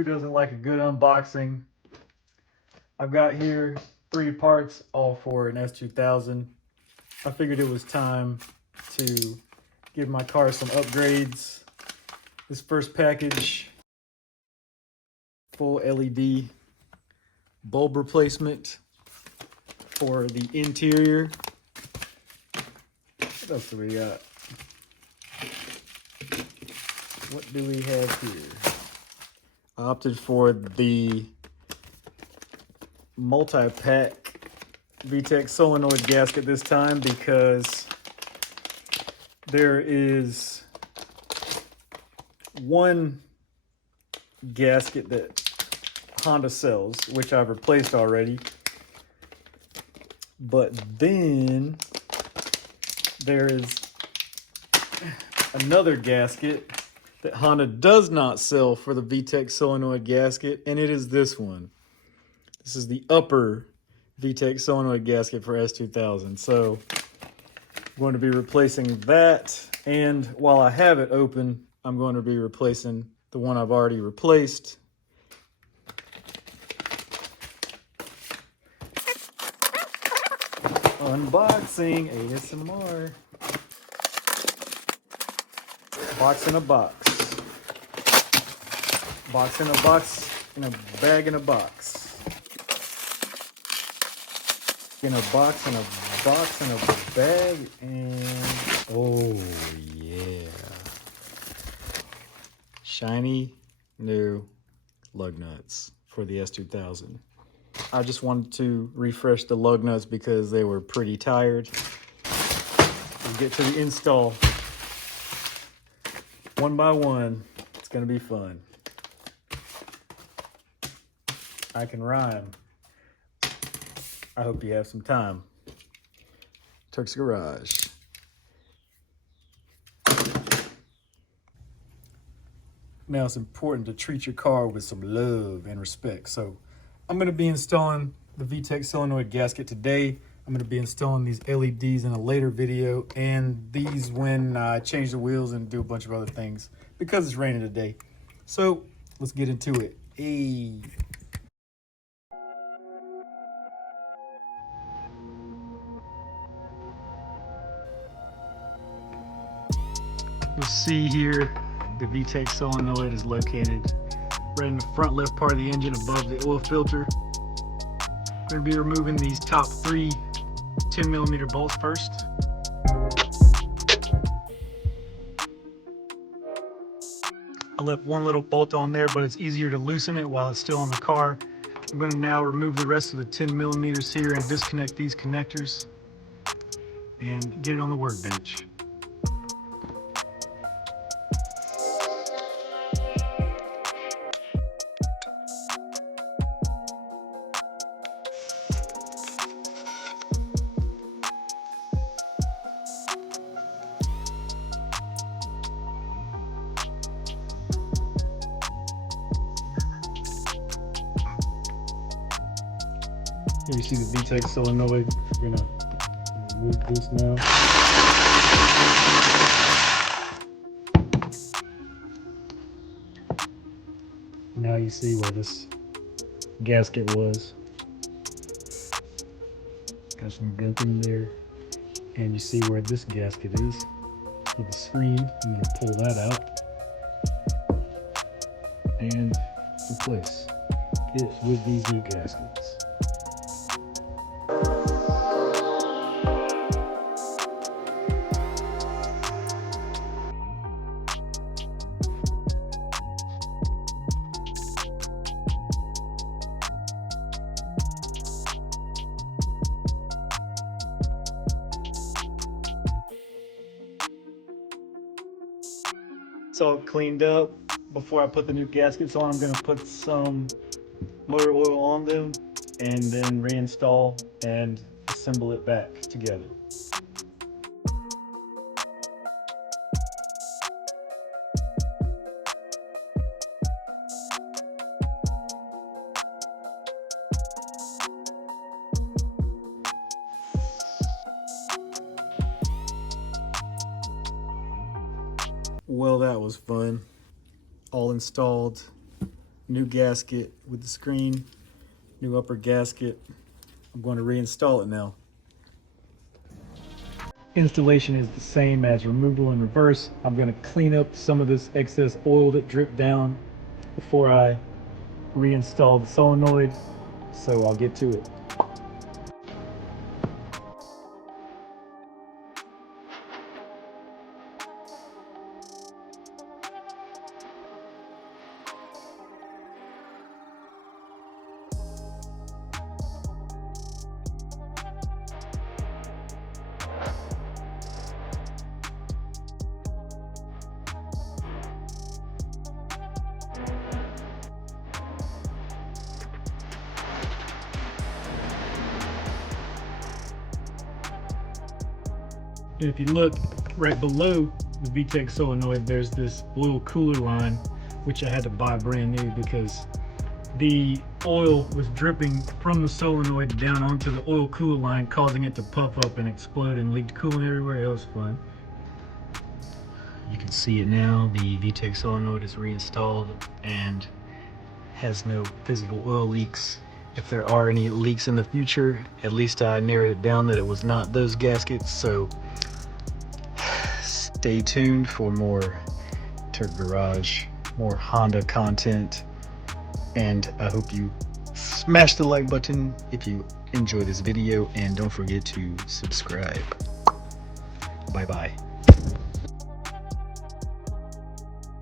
Who doesn't like a good unboxing? I've got here 3 parts, all for an S2000. I figured it was time to give my car some upgrades. This first package, full LED bulb replacement for the interior. What else do we got? What do we have here? I opted for the multi-pack VTEC Solenoid gasket this time because there is one gasket that Honda sells, which I've replaced already. But then there is another gasket that Honda does not sell for the VTEC Solenoid gasket, and it is this one. This is the upper VTEC Solenoid gasket for S2000. So I'm going to be replacing that, and while I have it open, I'm going to be replacing the one I've already replaced. Unboxing ASMR. Box in a box. Box in a box, in a bag in a box. In a box, in a box, in a bag, and oh yeah. Shiny new lug nuts for the S2000. I just wanted to refresh the lug nuts because they were pretty tired. We'll get to the install one by one. It's gonna be fun. I can rhyme. I hope you have some time. Turk's Garage. Now it's important to treat your car with some love and respect. So I'm gonna be installing the VTEC Solenoid gasket today. I'm gonna be installing these LEDs in a later video, and these when I change the wheels and do a bunch of other things because it's raining today. So let's get into it. Hey. You'll see here the VTEC solenoid is located right in the front left part of the engine above the oil filter. I'm going to be removing these top 3 10mm bolts first. I left one little bolt on there, but it's easier to loosen it while it's still on the car. I'm going to now remove the rest of the 10mm here and disconnect these connectors and get it on the workbench. Here you see the VTEC solenoid. We're gonna remove this now. Now you see where this gasket was. Got some gunk in there. And you see where this gasket is with the screen. I'm gonna pull that out and replace it with these new gaskets. It's all cleaned up. Before I put the new gaskets on, I'm going to put some motor oil on them and then reinstall and assemble it back together. Well, that was fun. All installed. new gasket with the screen, new upper gasket. I'm going to reinstall it now. Installation is the same as removal and reverse. I'm going to clean up some of this excess oil that dripped down before I reinstall the solenoid, so I'll get to it. And if you look right below the VTEC solenoid, there's this little cooler line, which I had to buy brand new because the oil was dripping from the solenoid down onto the oil cooler line, causing it to puff up and explode and leak coolant everywhere. It was fun. You can see it now. The VTEC solenoid is reinstalled and has no visible oil leaks. If there are any leaks in the future, at least I narrowed it down that it was not those gaskets. So stay tuned for more Turk Garage, more Honda content, and I hope you smash the like button if you enjoy this video, and don't forget to subscribe. Bye bye.